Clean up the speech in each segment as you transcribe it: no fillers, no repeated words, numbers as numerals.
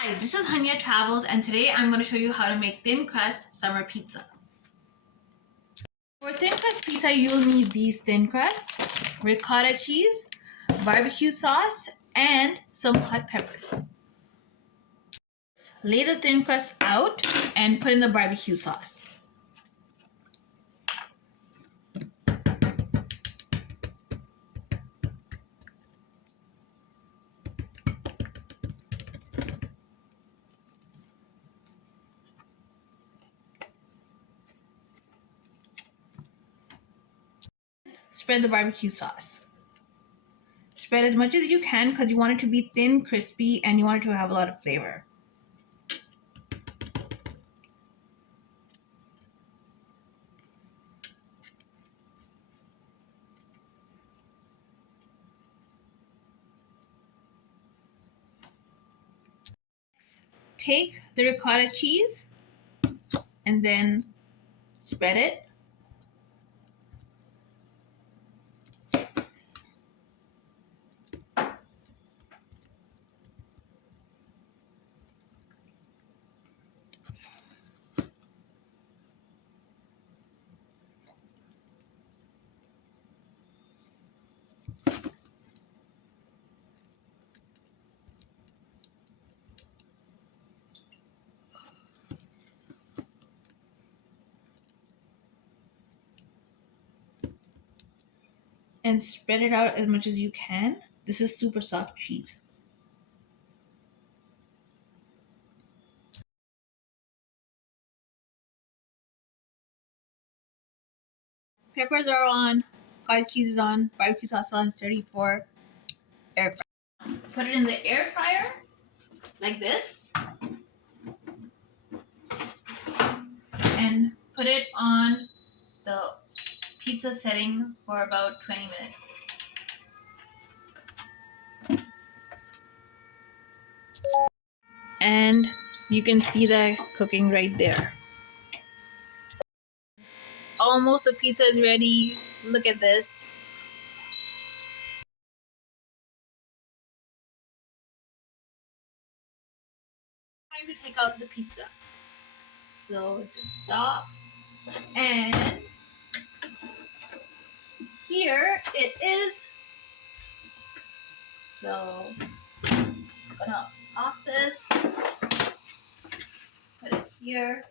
Hi, this is HunyahTravels, and today I'm going to show you how to make thin crust summer pizza. For thin crust pizza, you'll need these thin crust, ricotta cheese, barbecue sauce, and some hot peppers. Lay the thin crust out and put in the barbecue sauce. Spread the barbecue sauce. Spread as much as you can because you want it to be thin, crispy, and you want it to have a lot of flavor. Take the ricotta cheese and then spread it. And spread it out as much as you can. This is super soft cheese. Peppers are on, cottage cheese is on, barbecue sauce is on, 34, air fryer. Put it in the air fryer like this and put it on the pizza setting for about 20 minutes. And you can see that cooking right there. Almost the pizza is ready. Look at this. Time to take out the pizza. So just stop, and here it is. So I'm gonna off this, put it here.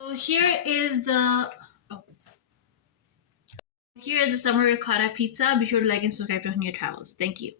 So here is the summer ricotta pizza. Be sure to like and subscribe to HunyahTravels. Thank you.